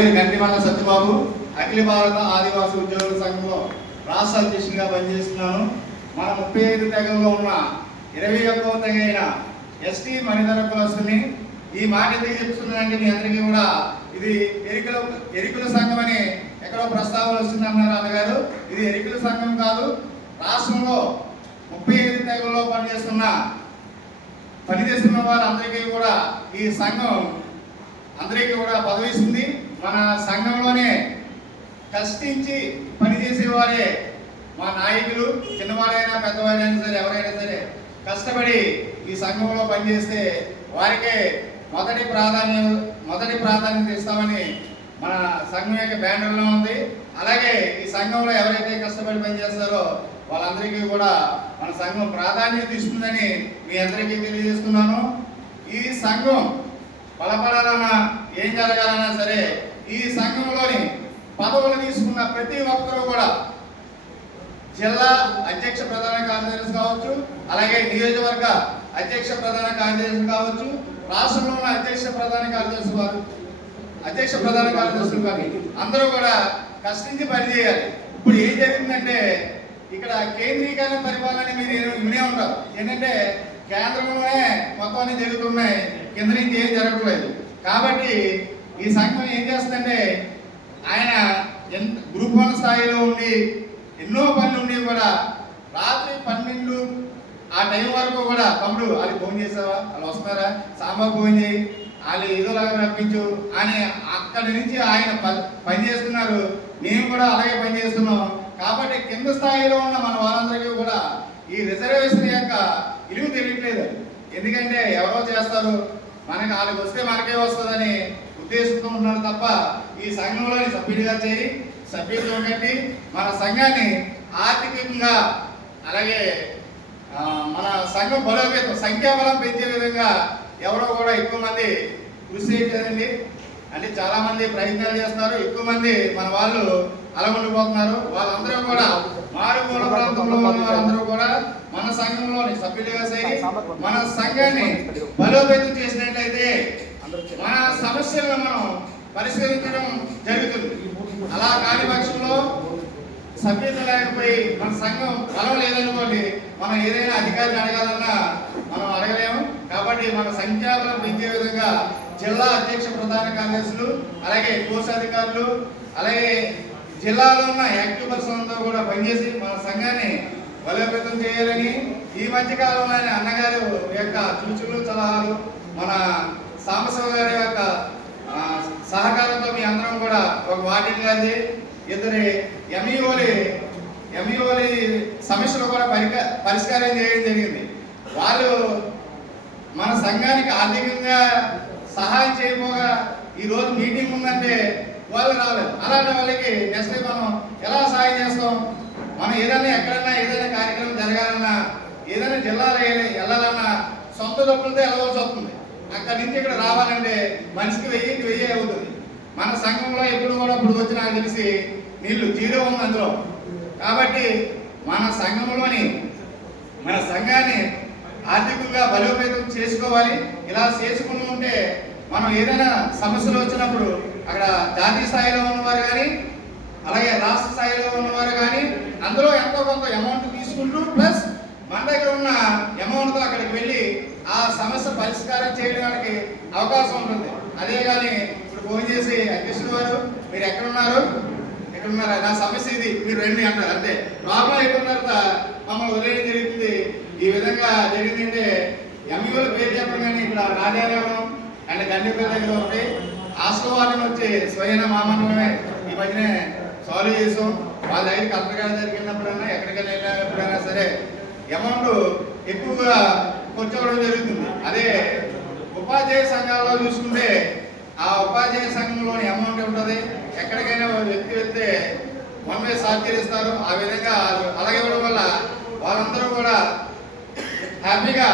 పేరు గంటిమల్ల సత్యబాబు అఖిల భారత ఆదివాసీ ఉద్యోగుల సంఘంలో రాష్ట్ర అధ్యక్షునిగా పనిచేస్తున్నాను. మన ముప్పై ఐదు తెగల్లో ఉన్న ఇరవై ఒక్కవ తెగైన ఎస్టీ మణిధర కులస్తుని ఈ మాట ఎందుకు చెప్తున్నానంటే మీ అందరికీ కూడా ఇది ఎరికల ఎరికల సంఘం అని ఎక్కడో ప్రస్తావన వస్తుంది అన్నారు అన్నగారు. ఇది ఎరికల సంఘం కాదు రాష్ట్రంలో ముప్పై ఐదు తెగల్లో పనిచేస్తున్న పనిచేస్తున్న వారందరికీ కూడా ఈ సంఘం అందరికీ కూడా పదవిస్తుంది మన సంఘంలోనే కష్టించి పనిచేసేవారే మా నాయకులు చిన్నవాడైనా పెద్దవాడైనా సరే ఎవరైనా సరే కష్టపడి ఈ సంఘంలో పనిచేస్తే వారికే మొదటి ప్రాధాన్యం మొదటి ప్రాధాన్యత ఇస్తామని మన సంఘం యొక్క బ్యానర్లో ఉంది. అలాగే ఈ సంఘంలో ఎవరైతే కష్టపడి పనిచేస్తారో వాళ్ళందరికీ కూడా మన సంఘం ప్రాధాన్యత ఇస్తుందని మీ అందరికీ తెలియజేస్తున్నాను. ఈ సంఘం బలపడాలన్నా ఏం జరగాలన్నా సరే ఈ సంఘంలోని పదవులు తీసుకున్న ప్రతి ఒక్కరూ కూడా జిల్లా అధ్యక్ష ప్రధాన కార్యదర్శి కావచ్చు అలాగే నియోజకవర్గ అధ్యక్ష ప్రధాన కార్యదర్శి కావచ్చు రాష్ట్రంలో ఉన్న అధ్యక్ష ప్రధాన కార్యదర్శి వారు అధ్యక్ష ప్రధాన కార్యదర్శులు కానీ అందరూ కూడా కష్టించి పనిచేయాలి ఇప్పుడు ఏం జరిగిందంటే ఇక్కడ కేంద్రీకరణ పరిపాలన మీరు వినే ఉంటారు. ఏంటంటే కేంద్రంలోనే మొత్తం అన్ని జరుగుతున్నాయి. కింద నుంచి ఏం జరగట్లేదు. కాబట్టి ఈ సంఘం ఏం చేస్తుందంటే ఆయన ఎంత గ్రూప్ వన్ స్థాయిలో ఉండి ఎన్నో పనులు ఉండి కూడా రాత్రి పన్నెండు ఆ టైం వరకు కూడా తమ్ముడు వాళ్ళు ఫోన్ చేసావా? వాళ్ళు వస్తున్నారా? సాంబార్ ఫోన్ చేయి. వాళ్ళు ఏదోలాగా రప్పించు అని అక్కడి నుంచి ఆయన ప- పని చేస్తున్నారు. మేము కూడా అలాగే పని చేస్తున్నాం. కాబట్టి కింద స్థాయిలో ఉన్న మన వారందరికీ కూడా ఈ రిజర్వేషన్ యొక్క విలువ తెలియట్లేదు. ఎందుకంటే ఎవరో చేస్తారు. మనకి వాళ్ళకి వస్తే మనకే వస్తుందని ఉద్దేశంతో ఉన్నాడు తప్ప ఈ సంఘంలోని సభ్యుడిగా చేరి సభ్యులతో కట్టి మన సంఘాన్ని ఆర్థికంగా అలాగే మన సంఘం బలోపేతం సంఖ్యాబలం పెంచే విధంగా ఎవరో కూడా ఎక్కువ మంది కృషి చేయట్లేదండి. అంటే చాలా మంది ప్రయత్నాలు చేస్తున్నారు. ఎక్కువ మంది మన వాళ్ళు అలగొండిపోతున్నారు. వాళ్ళందరూ కూడా మారుమూల ప్రాంతంలో ఉన్న వారందరూ కూడా మన సంఘంలోని సభ్యులుగా చేరి మన సంఘాన్ని బలోపేతం చేసినట్లయితే మన సమస్యలను మనం పరిష్కరించడం జరుగుతుంది. అలా కాని పక్షంలో సభ్యత లేకపోయి మన సంఘం బలం లేదనుకోండి మనం ఏదైనా అధికారిని అడగాలన్నా మనం అడగలేము. కాబట్టి మన సంఖ్యాబలం పెంచే విధంగా జిల్లా అధ్యక్ష ప్రధాన కార్యదర్శులు అలాగే కోశాధికారులు అలాగే జిల్లాలో ఉన్న యాక్టివ్ పర్సన్ అంతా కూడా పనిచేసి మన సంఘాన్ని బలోపేతం చేయాలని ఈ మధ్య కాలంలోనే అన్నగారు యొక్క సూచనలు సలహాలు మన సాంబశివ గారి యొక్క సహకారంతో మీ అందరం కూడా ఒక వార్డెన్ గారిది ఇద్దరి ఎంఈఓలి ఎంఈఓలి సమస్యలు కూడా పరిక పరిష్కారం చేయడం జరిగింది. వాళ్ళు మన సంఘానికి ఆర్థికంగా సహాయం చేయబోగా ఈ రోజు మీటింగ్ ఉందంటే వాళ్ళు రాలేదు. అలాంటి వాళ్ళకి నెక్స్ట్ మనం ఎలా సహాయం చేస్తాం? మనం ఏదైనా ఎక్కడన్నా ఏదైనా కార్యక్రమం జరగాలన్నా ఏదైనా జిల్లాలో ఏ- వెళ్ళాలన్నా సొంత డబ్బులతో వెళ్ళవలసి వస్తుంది. అక్కడి నుంచి ఇక్కడ రావాలంటే మనిషికి వెయ్యి వెయ్యి అవుతుంది. మన సంఘంలో ఎప్పుడు కూడా ఇప్పుడు వచ్చి నాకు తెలిసి నీళ్ళు జీరో ఉంది అందులో. కాబట్టి మన సంఘంలోని మన సంఘాన్ని ఆర్థికంగా బలోపేతం చేసుకోవాలి. ఇలా చేసుకుని ఉంటే మనం ఏదైనా సమస్యలు వచ్చినప్పుడు అక్కడ జాతీయ స్థాయిలో ఉన్నవారు కానీ అలాగే రాష్ట్ర స్థాయిలో ఉన్నవారు కానీ అందులో ఎంతో కొంత అమౌంట్ తీసుకుంటూ ప్లస్ మన దగ్గర ఉన్న అమౌంట్తో అక్కడికి వెళ్ళి ప్రచారం చేయడానికి అవకాశం ఉంటుంది. అదే కానీ ఇప్పుడు ఫోన్ చేసి అధ్యక్షుడు వారు మీరు ఎక్కడున్నారు? ఇక్కడ ఉన్నారు నా సమస్య ఇది. మీరు రండి అంటారు. అంతే. ప్రాబ్లం అయిపోయిన తర్వాత మమ్మల్ని వదిలేయడం జరుగుతుంది ఈ విధంగా జరిగిందంటే ఎంఈఓల పేరు చెప్పడం కానీ ఇక్కడ రాజారామం అండ్ గండిపల్లి దగ్గర ఒకటి. హాస్టల్ వాళ్ళని వచ్చి స్వయం మామన్నమే ఈ మధ్యనే సాల్వ్ చేసాం. వాళ్ళ దగ్గర కలెక్టర్ గారి దగ్గరికి వెళ్ళినప్పుడైనా ఎక్కడికైనా వెళ్ళినప్పుడైనా సరే అమౌంట్ ఎక్కువగా కొంచెం జరుగుతుంది. అదే ఉపాధ్యాయ సంఘాల్లో చూసుకుంటే ఆ ఉపాధ్యాయ సంఘంలోని అమౌంట్ ఉంటుంది ఎక్కడికైనా వ్యక్తి వెళ్తే వన్ వే సహకరిస్తారు. ఆ విధంగా అలాగే ఇవ్వడం వల్ల వాళ్ళందరూ కూడా హ్యాపీగా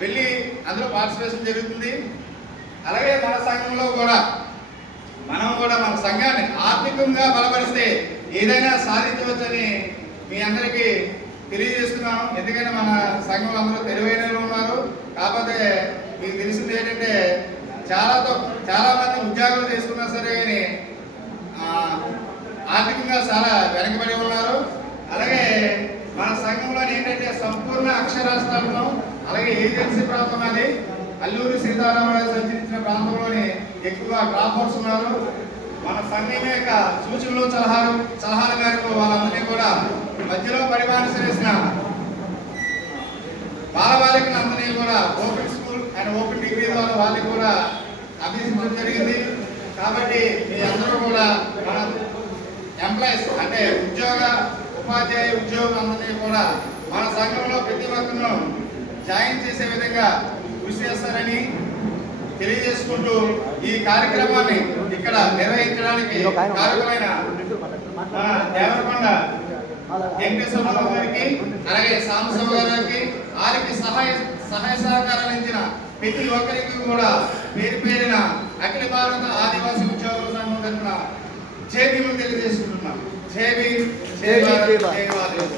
వెళ్ళి అందులో పార్టిసిపేషన్ జరుగుతుంది. అలాగే మన సంఘంలో కూడా మనం కూడా మన సంఘాన్ని ఆర్థికంగా బలపరిస్తే ఏదైనా సాధించవచ్చని మీ అందరికీ తెలియజేస్తున్నాం ఎందుకంటే మన సంఘంలో అందరూ తెలివైన వాళ్ళు ఉన్నారు. కాకపోతే మీకు తెలిసింది ఏంటంటే చాలా తో- చాలా మంది ఉద్యోగాలు చేసుకున్నా సరే కానీ ఆర్థికంగా చాలా వెనకబడి ఉన్నారు. అలాగే మన సంఘంలో ఏంటంటే సంపూర్ణ అక్షరాస్యతను అలాగే ఏజెన్సీ ప్రాంతం అది అల్లూరి సీతారామరాజు సంచరించిన ప్రాంతంలోని ఎక్కువగా డ్రాపర్స్ ఉన్నారు. మన సంఘం యొక్క సూచనలు సలహాలు సలహాల మేరకు వాళ్ళందరినీ కూడా మధ్యలో పరిమాణించిన చేసిన అందరినీ కూడా open school and open degree ద్వారా వాళ్ళకి కూడా అభ్యసించడం జరిగింది. కాబట్టి మీ అందరూ కూడా మన ఎంప్లాయీస్ అంటే ఉద్యోగ ఉపాధ్యాయ ఉద్యోగులందరినీ కూడా మన సంఘంలో ప్రతి ఒక్కరిను జాయిన్ చేసే విధంగా కృషి చేస్తారని తెలియజేసుకుంటూ ఈ కార్యక్రమాన్ని ఇక్కడ నిర్వహించడానికి కారకులైన దేవరకొండ వెంకటేశ్వరరావు గారికి అలాగే సాంబశివ గారికి వారికి సహాయ సహాయ సహకారాలు ఇచ్చిన ప్రతి ఒక్కరికి కూడా పేరు పేరిన అఖిల భారత ఆదివాసీ ఉద్యోగుల సంఘం తరఫున భీములు తెలియజేసుకుంటున్నాం. జై భీమ్ జై భారత్ జై మాదేవ్